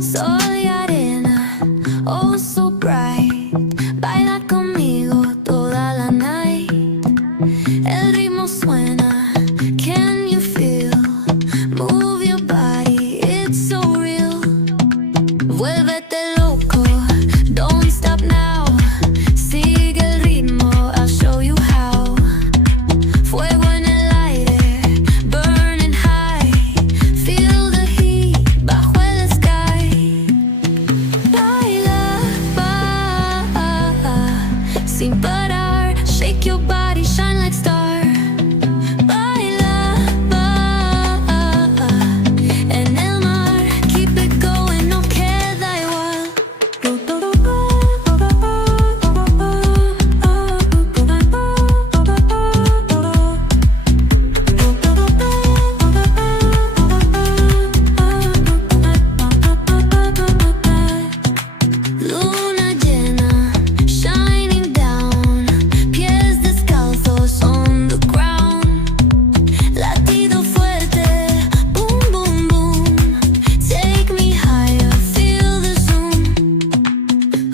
Soy arena, oh so bright. Baila conmigo toda la night. El ritmo suena, can you feel? Move your body, it's so real. Vuélvete loco, don't stop now. Sigue el ritmo, I'll show you how. Fuego en el aire, burning high. Feel the heat bajo el sky. Baila, sin parar. Shake your body, shine like star. Baila, en el mar. Keep it going, no queda igual. Luna llena, shining down. Pies descalzos on the ground. Latido fuerte, boom, boom, boom. Take me higher, feel the zoom.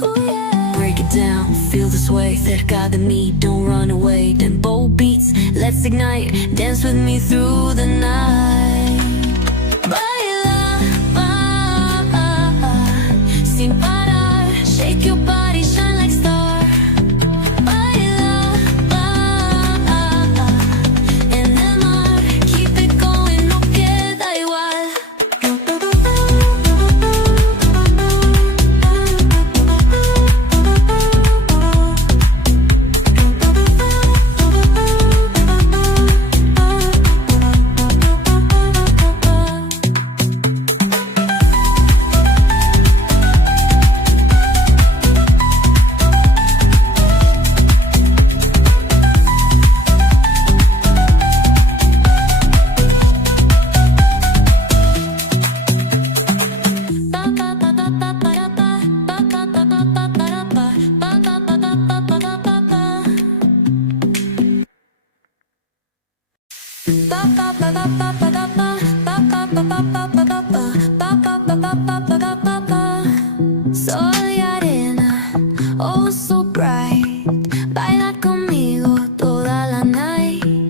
Ooh, yeah. Break it down, feel the sway. Cerca de mí, don't run away. Tempo beats, let's ignite. Dance with me through the night. Baila, sin parar. Shake your body, shine like star. Baila, en el mar. Keep it going, no queda igual. Ba ba ba ba ba ba ba ba ba ba ba ba ba ba ba ba ba ba ba ba.